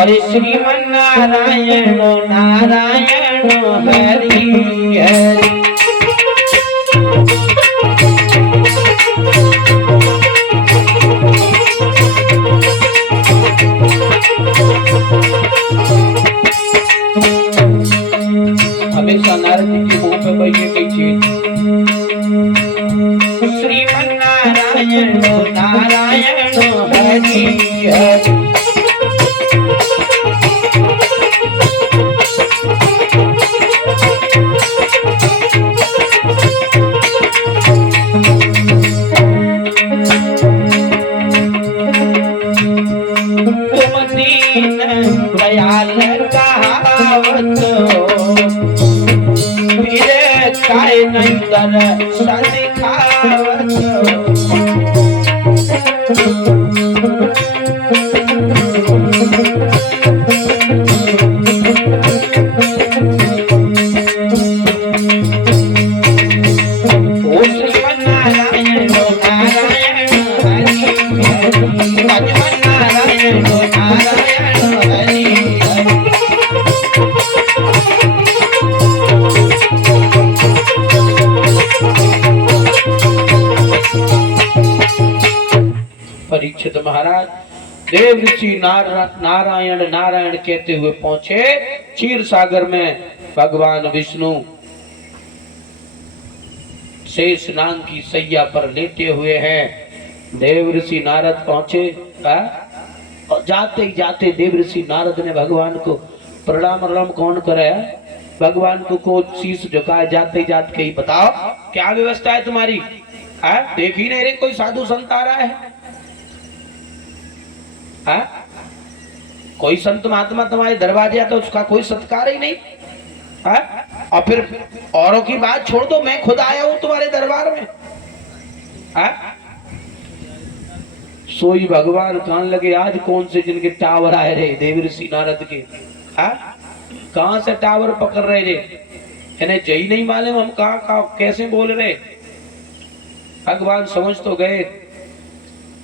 हरे श्रीमन नारायण नारायण हरि हरि। हमेशा नारद जी के मुंह पे बैठे कई चीज श्रीमन नारायण नारायण हरि हरि। दयाल कहावत फिर काय नंदन सदिखावत। ओ श्रीमन नारायण नारायण हरि हरि। भगवान नारायण नारायण हरि हरि। परीक्षित महाराज देव ऋषि नारायण नारायण कहते हुए पहुंचे क्षीर सागर में। भगवान विष्णु शेष नाग की सैया पर लेटे हुए हैं। देव ऋषि नारद पहुंचे और जाते ही जाते देव ऋषि नारद ने भगवान को प्रणाम कौन करे, भगवान को शीश झुकाए जाते जाते कही बताओ क्या व्यवस्था है तुम्हारी। देख ही नहीं रहे कोई साधु संत आ रहा है। कोई संत महात्मा तुम्हारे दरवाजे आता तो उसका कोई सत्कार ही नहीं। और फिर औरों की बात छोड़ दो, मैं खुद आया हूं तुम्हारे दरबार में। सोई भगवान कहने लगे आज कौन से जिनके टावर आए रहे देव ऋषि नारद के। कहां से टावर पकड़ रहे रे, इन्हें जय नहीं मालूम हम कहा कैसे बोल रहे। भगवान समझ तो गए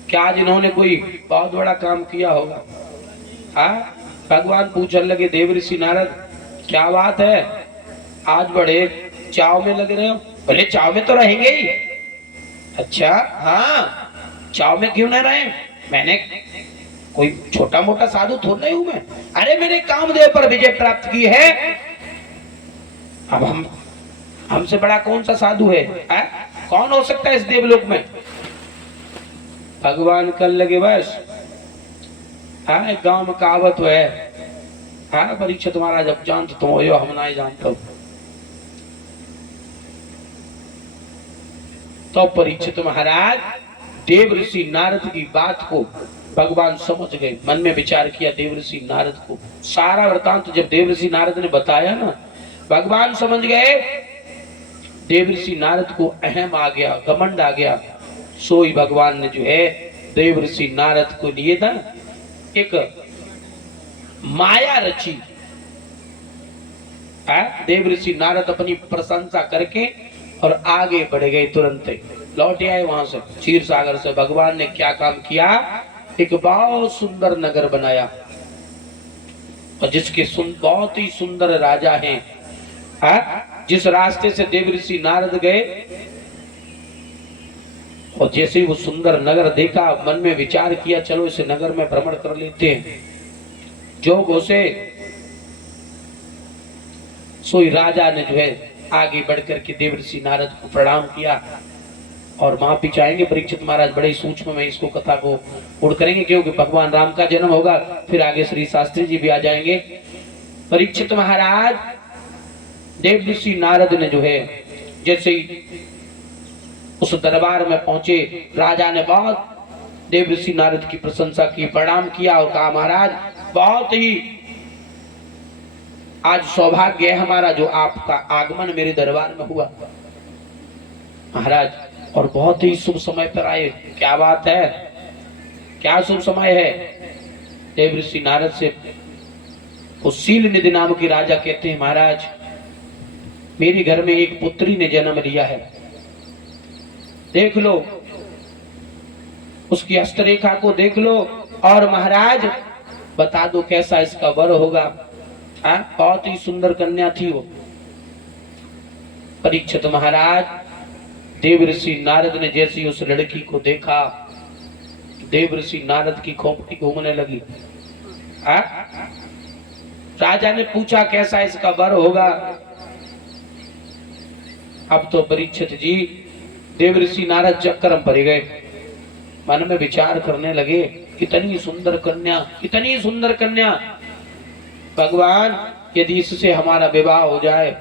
क्या आज इन्होंने कोई बहुत बड़ा काम किया होगा। भगवान पूछने लगे देव ऋषि नारद क्या बात है, आज बड़े चाव में लग रहे हो। बोले चाव में तो रहेंगे ही। अच्छा हाँ, चाव में क्यों न रहे, मैंने कोई छोटा मोटा साधु थोड़ा नहीं हूं मैं। अरे मैंने कामदेव पर विजय प्राप्त की है। अब हमसे बड़ा कौन सा साधु है, कौन हो सकता है इस देवलोक में। भगवान कर लगे बस एक गांव में कहावत है। परीक्षित महाराज अब जानते तुम हो, हम नहीं जानते। तो परीक्षित महाराज देव ऋषि नारद की बात को भगवान समझ गए, मन में विचार किया। देव ऋषि नारद को सारा वृतांत जब देव ऋषि नारद ने बताया ना, भगवान समझ गए। देव ऋषि नारद को अहम आ गया, घमंड आ गया। सोई भगवान ने जो है देव ऋषि नारद को लिए था एक माया रची। देव ऋषि नारद अपनी प्रशंसा करके और आगे बढ़ गए, तुरंत लौट आए वहां से क्षीर सागर से। भगवान ने क्या काम किया, एक बहुत सुंदर नगर बनाया और जिसके बहुत ही सुंदर राजा हैं। जिस रास्ते से देव ऋषि नारद गए और जैसे ही वो सुंदर नगर देखा, मन में विचार किया चलो इस नगर में भ्रमण कर लेते हैं। जो घुसे सोई राजा ने जो है आगे बढ़कर के देव ऋषि नारद को प्रणाम किया और माफी चाहेंगे। परीक्षित महाराज बड़े सूक्ष्म में इसको कथा को उड़ करेंगे क्योंकि भगवान राम का जन्म होगा, फिर आगे श्री शास्त्री जी भी आ जाएंगे। परीक्षित महाराज देव ऋषि नारद ने जो है जैसे ही उस दरबार में पहुंचे, राजा ने बहुत देव ऋषि नारद की प्रशंसा की, प्रणाम किया और कहा महाराज बहुत ही आज सौभाग्य है हमारा जो आपका आगमन मेरे दरबार में हुआ महाराज, और बहुत ही शुभ समय पर आए। क्या बात है, क्या शुभ समय है। देव ऋषि नारद से उस शील निधि नाम की राजा कहते हैं महाराज मेरे घर में एक पुत्री ने जन्म लिया है, देख लो उसकी हस्तरेखा को देख लो। और महाराज बता दो कैसा इसका वर होगा। बहुत ही सुंदर कन्या थी वो। परीक्षित महाराज, देवर्षि नारद ने जैसी उस लड़की को देखा, देवर्षि नारद की खोपड़ी घूमने लगी। राजा ने पूछा कैसा इसका वर होगा। अब तो परीक्षित जी देवर्षि नारद चक्कर में पड़ गए, मन में विचार करने लगे, कितनी सुंदर कन्या, कितनी सुंदर कन्या। भगवान यदि इससे हमारा विवाह हो जाए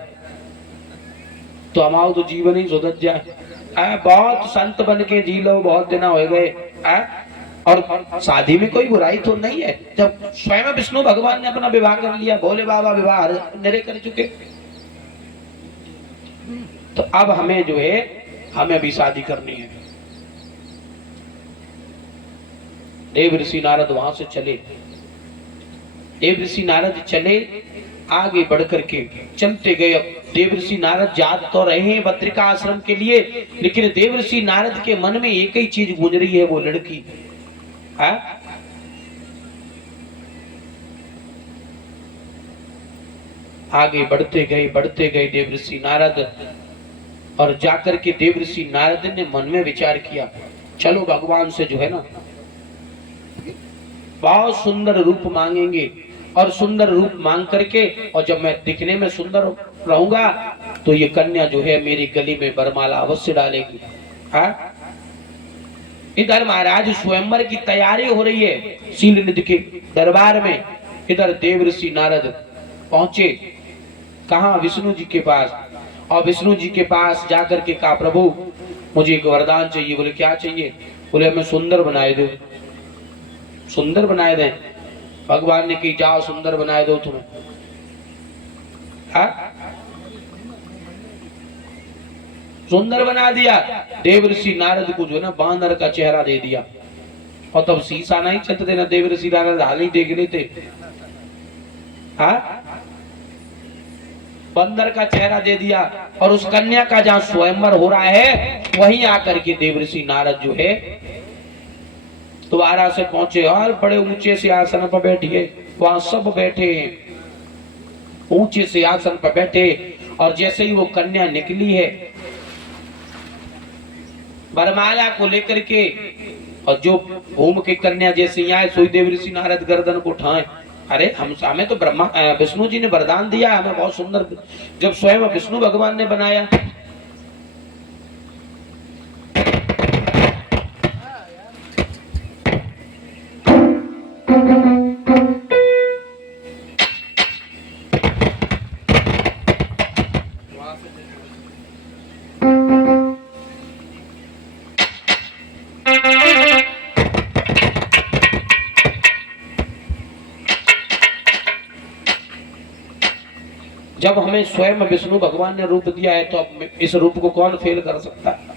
तो हमारा तो जीवन ही सुधर जाए। बहुत संत बन के जी लो, बहुत दिन हो गए। और शादी में कोई बुराई तो नहीं है, जब स्वयं विष्णु भगवान ने अपना विवाह कर लिया, भोले बाबा विवाह निरे कर चुके, तो अब हमें जो है हमें भी शादी करनी है। देवर्षि नारद वहां से चले। देवर्षि नारद चले, आगे बढ़ करके चलते गए। अब देवर्षि नारद जा तो रहे हैं बद्रिका आश्रम के लिए, लेकिन देवर्षि नारद के मन में एक ही चीज गूंज रही है, वो लड़की। आगे बढ़ते गए देवर्षि नारद, और जाकर के देवर्षि नारद ने मन में विचार किया, चलो भगवान से जो है ना बहुत सुंदर रूप मांगेंगे, और सुंदर रूप मांग करके, और जब मैं दिखने में सुंदर रहूंगा तो ये कन्या जो है मेरी गली में वरमाला अवश्य डालेगी। इधर महाराज स्वयंवर की तैयारी हो रही है शीलनिधि के दरबार में। इधर देवर्षि नारद पहुंचे कहा, विष्णु जी के पास। और विष्णु जी के पास जाकर के कहा, प्रभु मुझे एक वरदान चाहिए। बोले क्या चाहिए? बोले हमें सुंदर बनाए दो, सुंदर बनाए दे। भगवान ने की जाओ सुंदर बनाए दो तुम्हें। सुंदर बना दिया। देवर्षि नारद को जो है ना बांदर का चेहरा दे दिया, और तब शीशा नहीं चलते ना, देवर्षि नारद हाल ही देख लेते। बंदर का चेहरा दे दिया, और उस कन्या का जहां स्वयंवर हो रहा है वहीं आकर के देवर्षि नारद जो है दोबारा से पहुंचे, और बड़े ऊंचे से आसन पर बैठिए। वहां सब बैठे हैं, ऊंचे से आसन पर बैठे। और जैसे ही वो कन्या निकली है वरमाला को लेकर के, और जो घूम के कन्या जैसे ही आए, सोई देवर्षि नारद गर्दन को उठाए, अरे हमें तो ब्रह्मा विष्णु जी ने वरदान दिया, हमें बहुत सुंदर, जब स्वयं विष्णु भगवान ने बनाया। जब हमें स्वयं विष्णु भगवान ने रूप दिया है तो अब इस रूप को कौन फेल कर सकता है।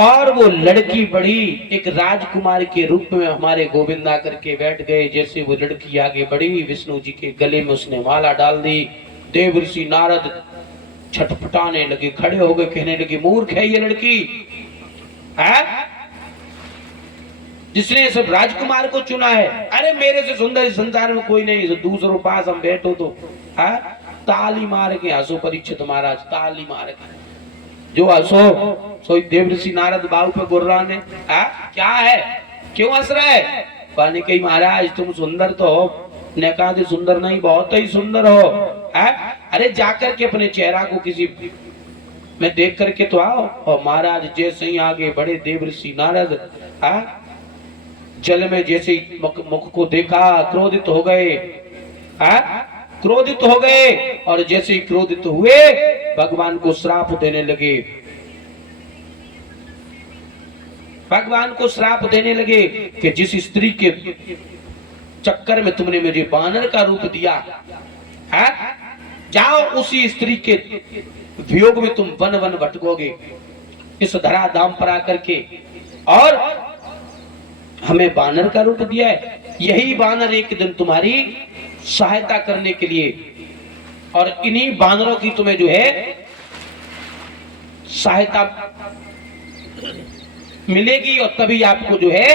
और वो लड़की बढ़ी एक राजकुमार के रूप में, हमारे गोविंद आकर के बैठ गए। जैसे वो लड़की आगे बढ़ी, विष्णु जी के गले में उसने माला डाल दी। देवर्षि नारद छटपटाने लगे, खड़े हो गए, कहने लगे मूर्ख है ये लड़की, जिसने सब राजकुमार को चुना है। अरे मेरे से सुंदर इस संसार में कोई नहीं, दूसरों पास हम बैठो तो ताली मार के हंसो। परीक्षित महाराज ताली मार के जो हंसो, सो देवर्षि नारद बाबू पे गुर्राने क्या है, क्यों हंस रहा है? पानी कही महाराज तुम सुंदर तो हो। ने कहा सुंदर नहीं, बहुत ही सुंदर हो। अरे जाकर के अपने चेहरा को किसी में देख करके तो आओ। और महाराज जैसे ही आगे बढ़े देवर्षि नारद जल में जैसे ही मुख को देखा क्रोधित हो गए, क्रोधित हो गए। और जैसे ही क्रोधित हुए भगवान को श्राप देने लगे, भगवान को श्राप देने लगे कि जिस स्त्री के चक्कर में तुमने मुझे बानर का रूप दिया, जाओ उसी स्त्री के वियोग में तुम वन वन भटकोगे इस धरा धाम पर आकर के। और हमें बानर का रूप दिया है, यही बानर एक दिन तुम्हारी सहायता करने के लिए, और इन्हीं बानरों की तुम्हें जो है सहायता मिलेगी, और तभी आपको जो है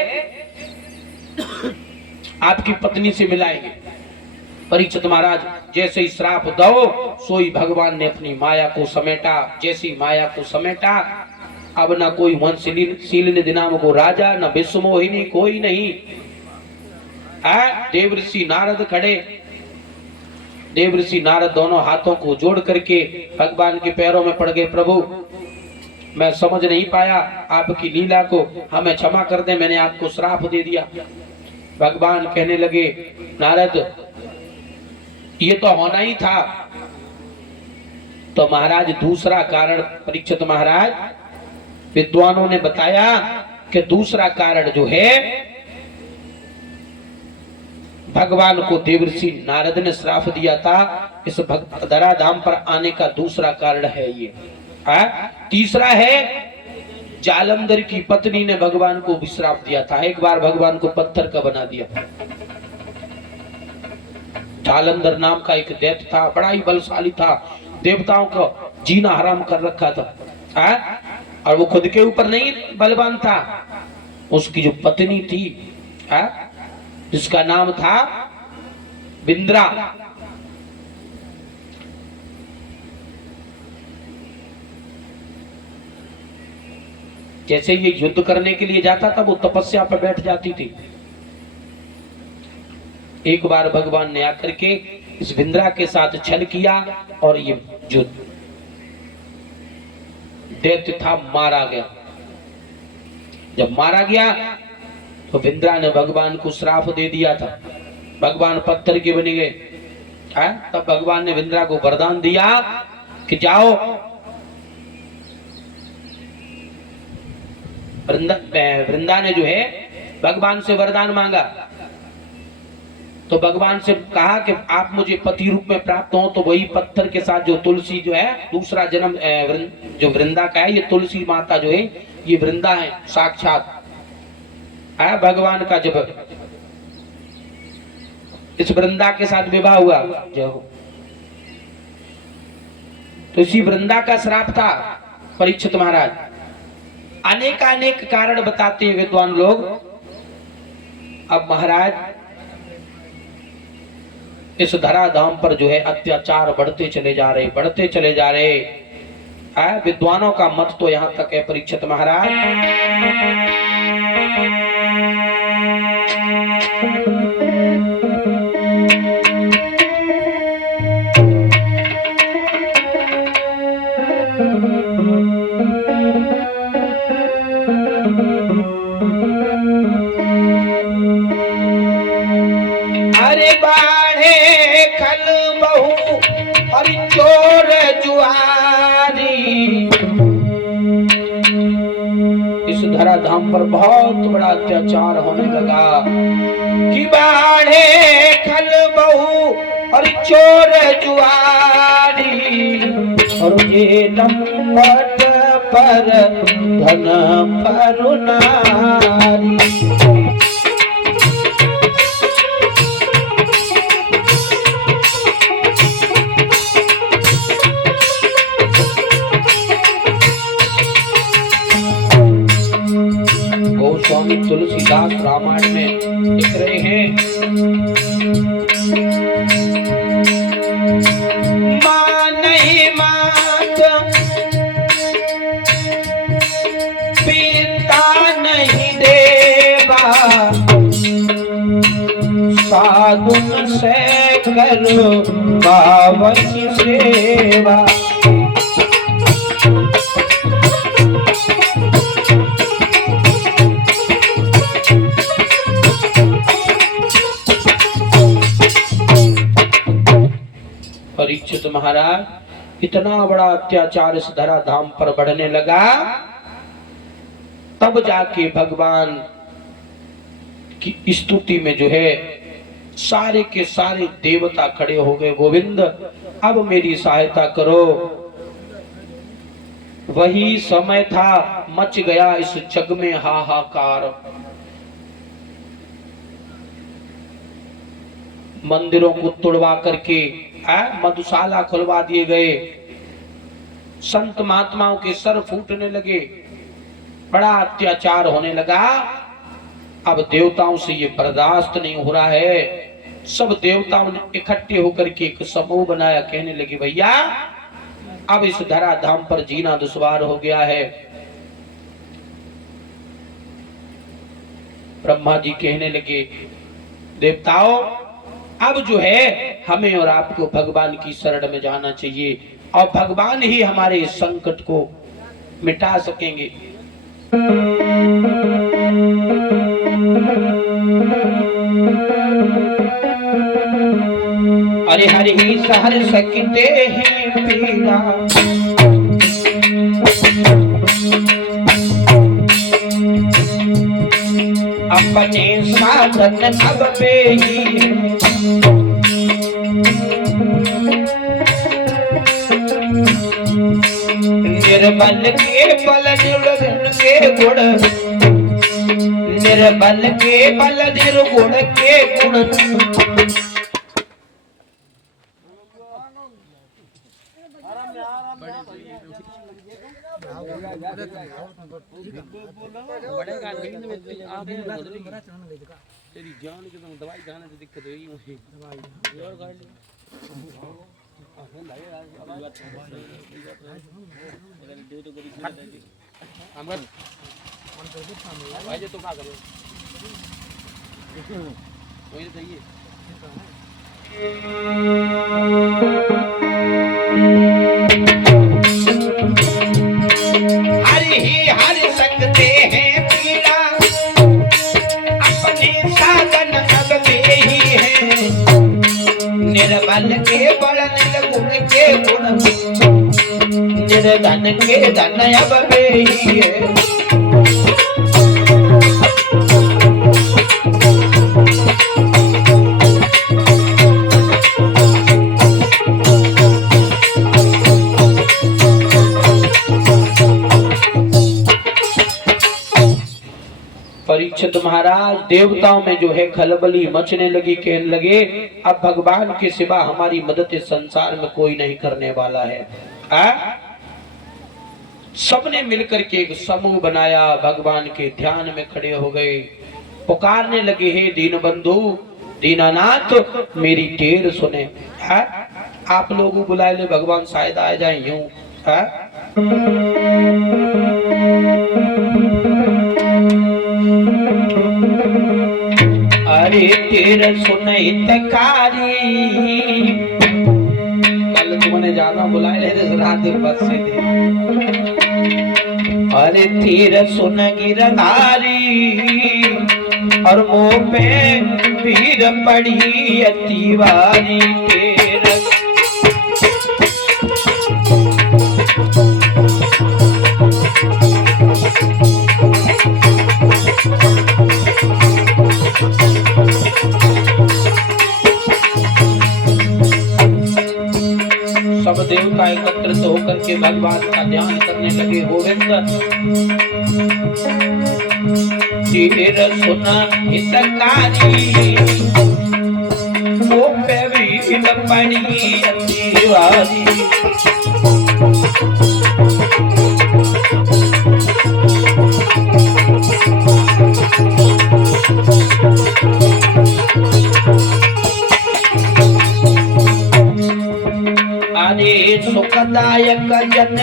आपकी पत्नी से मिलाएंगे। परीक्षित महाराज जैसे ही श्राप दो, सोई भगवान ने अपनी माया को समेटा। जैसी माया को समेटा, अब ना कोई वंशशील निधि नाम को राजा, न विश्वमोहिनी, कोई नहीं। देवऋषि नारद खड़े। देवऋषि नारद दोनों हाथों को जोड़ करके भगवान के पैरों में पड़ गए। प्रभु, मैं समझ नहीं पाया आपकी लीला को, हमें क्षमा कर दे, मैंने आपको श्राप दे दिया। भगवान कहने लगे, नारद ये तो होना ही था। तो महाराज दूसरा कारण, परीक्षित महाराज, विद्वानों ने बताया कि दूसरा कारण जो है, भगवान को देवऋषि नारद ने श्राप दिया था, इस धराधाम पर आने का दूसरा कारण है ये। तीसरा है, जालंधर की पत्नी ने भगवान को भी श्राप दिया था। एक बार भगवान को पत्थर का बना दिया। जालंधर नाम का एक दैत्य था, बड़ा ही बलशाली था, देवताओं का जीना हराम कर रखा था। और वो खुद के ऊपर नहीं बलवान था, उसकी जो पत्नी थी, जिसका नाम था विंद्रा, जैसे ये युद्ध करने के लिए जाता था, वो तपस्या पर बैठ जाती थी। एक बार भगवान ने आकर के इस विंद्रा के साथ छल किया और ये जो दैत्य था मारा गया। जब मारा गया तो विंद्रा ने भगवान को श्राप दे दिया था। भगवान पत्थर के बन गए। तब भगवान ने विंद्रा को वरदान दिया कि जाओ, वृंदा ने जो है भगवान से वरदान मांगा, तो भगवान से कहा कि आप मुझे पति रूप में प्राप्त हो। तो वही पत्थर के साथ जो तुलसी जो है, दूसरा जन्म जो वृंदा का है, ये तुलसी माता जो है ये वृंदा है साक्षात। भगवान का जब इस वृंदा के साथ विवाह हुआ, जो तो इसी वृंदा का श्राप था। परीक्षित महाराज अनेक कारण बताते हैं विद्वान लोग। अब महाराज इस धराधाम पर जो है अत्याचार बढ़ते चले जा रहे। विद्वानों का मत तो यहां तक है परीक्षित महाराज, अरे बाढ़े खल बहु और चोर जुआरी, इस धराधाम पर बहुत बड़ा अत्याचार होने लगा कि बाढ़े खल बहु और चोर जुआरी, और ये लंपट पर धन पर नारी। गोस्वामी तुलसीदास रामायण में लिख रहे हैं, मां नहीं मात, पिता नहीं देवा, साधुन से करो बाबा की सेवा। परीक्षित महाराज इतना बड़ा अत्याचार इस धराधाम पर बढ़ने लगा, तब जाके भगवान की स्तुति में जो है सारे के सारे देवता खड़े हो गए। गोविंद अब मेरी सहायता करो। वही समय था, मच गया इस जग में हाहाकार। मंदिरों को तोड़वा करके मधुशाला खुलवा दिए गए, संत महात्माओं के सर फूटने लगे, बड़ा अत्याचार होने लगा। अब देवताओं से ये बर्दाश्त नहीं हो रहा है। सब देवताओं ने इकट्ठे होकर के एक समूह बनाया, कहने लगे भैया अब इस धरा धाम पर जीना दुश्वार हो गया है। ब्रह्मा जी कहने लगे देवताओं अब जो है हमें और आपको भगवान की शरण में जाना चाहिए और भगवान ही हमारे इस संकट को मिटा सकेंगे। अरे हरि सहर सकते हैं पीड़ा अपने साधन अब पे ही निर्बल के बल निर्गुण के गुण, निर्बल के बल निर्गुण के गुण। तेरी जान की तो दवाई खाने से दिक्कत हुई मुझे तो क्या करो वही चाहिए। हर सकते हैं पीड़ा अपने साधन अब में ही है। निर्बल के बल निर्गुण के गुण, निर्धन के धन अब में ही है। परीक्षित महाराज देवताओं में जो है खलबली मचने लगी, कहने लगे अब भगवान के सिवा हमारी मदद इस संसार में कोई नहीं करने वाला है। सबने मिलकर के एक समूह बनाया, भगवान के ध्यान में खड़े हो गए, पुकारने लगे हे दीनबंधु दीनानाथ मेरी टेर सुने। आप लोग बुलाए ले भगवान शायद आ जाए यूं। अरे तेरा सुने हितकारी, कल तुमने ज्यादा बुलाए ले रात बस से दे। अरे तेरा सुन गिरधारी और मुंह पे भीड़ पड़ी अतिवारी। तेरा सब देवता एकत्रित होकर के भगवान का ध्यान करने लगे। गोविंद तेरा सुना हितकारी वो पे भी पड़ी अतिवारी। अरे सुखदायक जन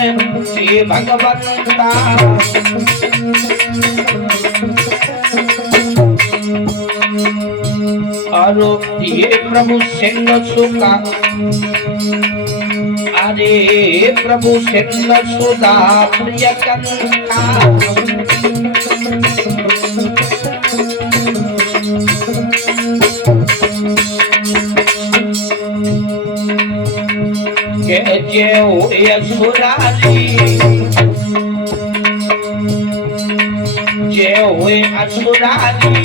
श्री भगवंता और ये प्रभु सिंह सुखा। अरे प्रभु सिंह सुधा प्रिय कंता जय हो असुरारी, जय हो असुरारी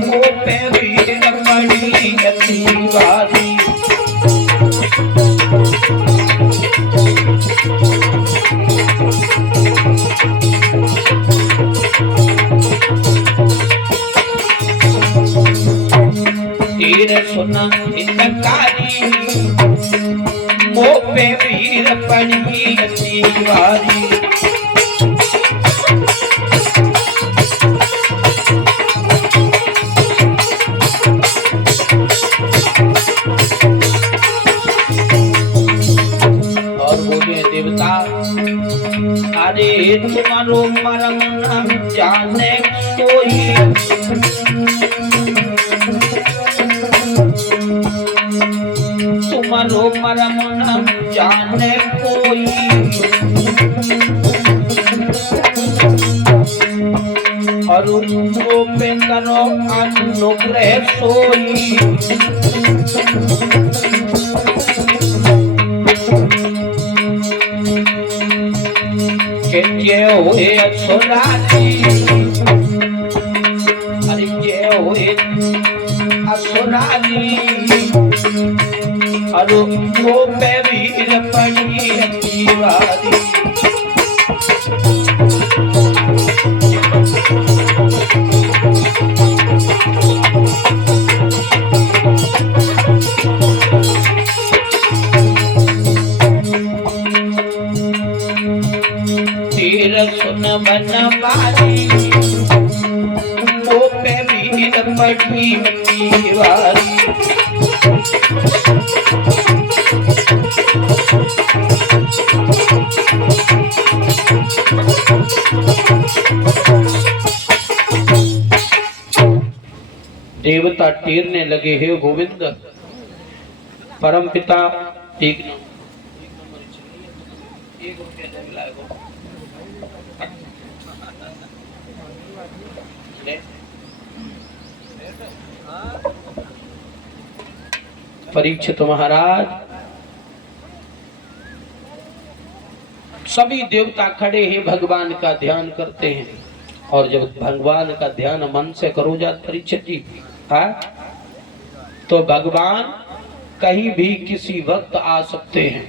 वो पे भीड़ पड़ी अतिवारी। तेरे सुना हितकारी वो पे भीड़ पड़ी अतिवारी। सोई के जय हुए असुरारी अरे जय हुए असुरारी अरु को पे वीर पड़ी दीवारी तीर सुन मन मारी वो पे वीर पड़ी दीवारी देवता टेरने लगे हे गोविंद परम पिता एक परीक्षित महाराज सभी देवता खड़े हैं भगवान का ध्यान करते हैं और जब भगवान का ध्यान मन से करो जा परीक्षित जी तो भगवान कहीं भी किसी वक्त आ सकते हैं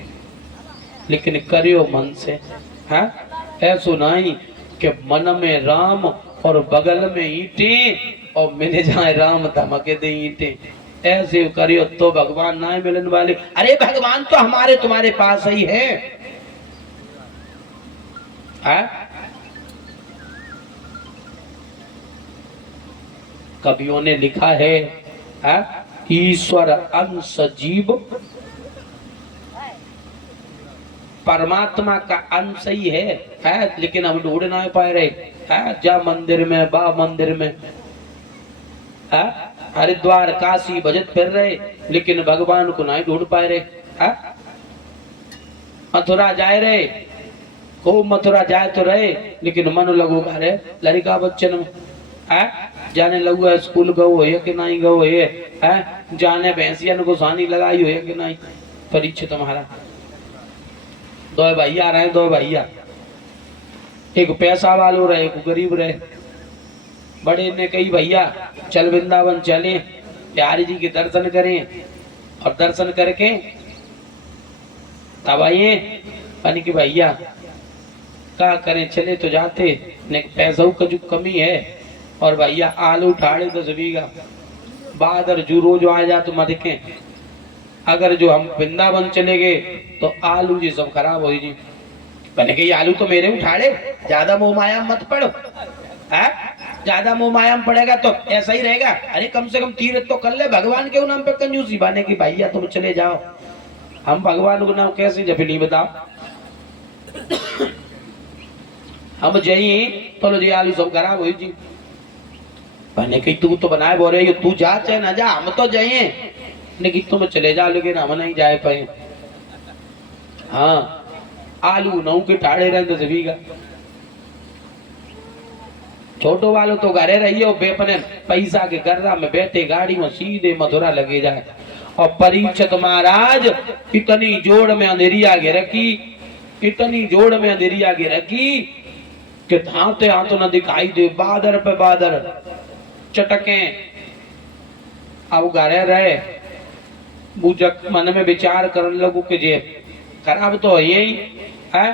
लेकिन करियो मन से ऐसो नहीं कि मन में राम और बगल में ईंटे और मिल जाए राम धमके दे ईंटे ऐसे करियो तो भगवान ना मिलने वाले। अरे भगवान तो हमारे तुम्हारे पास ही है कवियों ने लिखा है ईश्वर अंश जीव परमात्मा का अंश ही है लेकिन हम ढूंढ ना पाए रहे जा मंदिर में बा मंदिर में हरिद्वार काशी बजट फिर रहे लेकिन भगवान को नहीं ढूंढ पाए रहे मथुरा जाए रहे खूब मथुरा जाए तो रहे लेकिन मन लगो रे लड़का बच्चन में जाने लगो है स्कूल गो है कि नहीं गो है जाने भैंसियन को सानी लगाई है कि नहीं। परीक्षित तुम्हारा दो भैया रहे दो भैया एक पैसा वालों रहे एक गरीब रहे बड़े ने कही भैया चल वृंदावन चले प्यारी जी के दर्शन करें और दर्शन करके तब आइए पानी की भैया क्या करें चले तो जाते ने पैसों का जो कमी है और भैया आलू उठाड़े 10 बीघा बादर जो रोज आ जा तो मधके अगर जो हम वृंदावन चले गए तो आलू जी सब खराब हो जी मैंने कही आलू तो मेरे उठाड़े ज्यादा मोह माया मत पड़ो ज्यादा मोह माया में पड़ेगा तो ऐसा ही रहेगा। अरे कम से कम तीर्थ तो कर ले भगवान के नाम पे कंजूसी बाने की भैया तुम चले जाओ हम भगवान को नाम कैसे जब नहीं बताओ हम जाइए तो जी आलू सब खराब हो जी मैंने कही तू तो बनाए बोल रहे तू जा चाहे ना जा हम तो जाइए लेकिन तुम चले जाओ लेकिन हम नहीं जा पाए। हाँ आलू नौ के ठाड़े रहते सभी का छोटो वालों तो घरे रहिए बेपने पैसा के गर्रा में बैठे गाड़ी में सीधे मथुरा लगे जाए। और परीक्षित महाराज इतनी जोड़ में अंधेरिया गे रखी इतनी जोड़ में अंधेरिया गे रखी कि हाथे हाथों न दिखाई दे बादर पे बादर चटके। अब घरे रहे बुझक मन में विचार करने लगू कि जे खराब तो यही है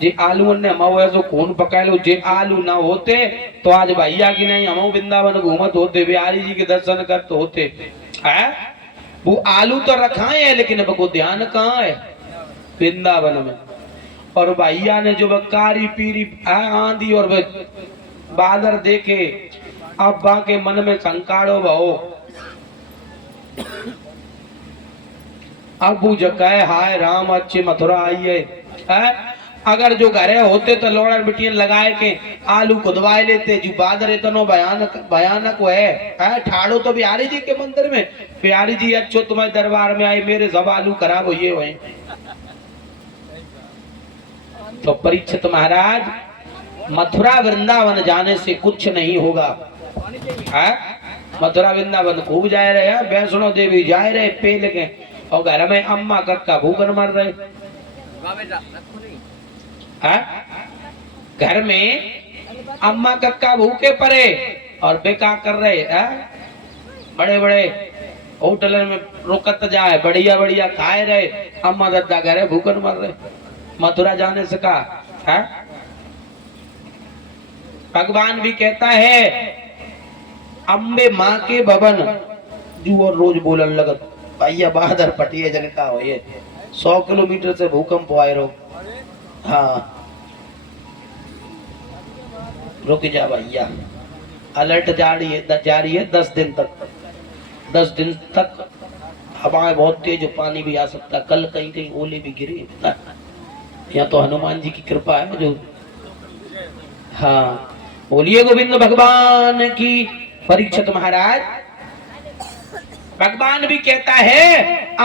जे आलू ने मऊ जो खून पकाए लो जे आलू ना होते तो आज भैया की नहीं हम वृंदावन घूमत होते बिहारी जी के दर्शन करते होते है। वो आलू तो रखाए है लेकिन अब को ध्यान कहाँ है वृंदावन में। और भैया ने जो कारी पीरी आंधी और बादर देखे अब्बा के मन में संकाड़ो भाओ अबू जकाए हाय राम अच्छे मथुरा आई है। अगर जो घरे होते तो लोड़ा बिटियन लगाए के आलू खुदवाए लेते जो बादर इतना भयानक भयानक है ठाड़ो तो बिहारी जी के मंदिर में बिहारी जी अच्छो तुम्हारे दरबार में आए मेरे सब आलू खराब हुए हुए। तो परीक्षित महाराज मथुरा वृंदावन जाने से कुछ नहीं होगा मथुरा वृंदावन खूब जाए रहे हैं, वैष्णो देवी जाए रहे पेल के, और घर में अम्मा कक्का भूखन मर रहे। हाँ? घर में अम्मा कक्का भूखे पड़े और बेकार कर रहे हैं। बड़े बड़े होटल में रुकत जाए, बढ़िया बढ़िया खाए रहे, अम्मा दादा घरे भूखन मर रहे। मथुरा जाने से कहा है? भगवान भी कहता है अम्बे माँ के भवन जू, और रोज बोलन लगत भैया बहादुर पटिए जनता हो ये 100 किलोमीटर से भूकंप आए रो। हाँ रुक जा भैया, अलर्ट जारी है 10 दिन तक। 10 दिन तक हवाएं बहुत तेज, पानी भी आ सकता, कल कहीं कहीं ओले भी गिरे। या तो हनुमान जी की कृपा है जो। हाँ बोलिए गोविंद भगवान की। परीक्षित महाराज भगवान भी कहता है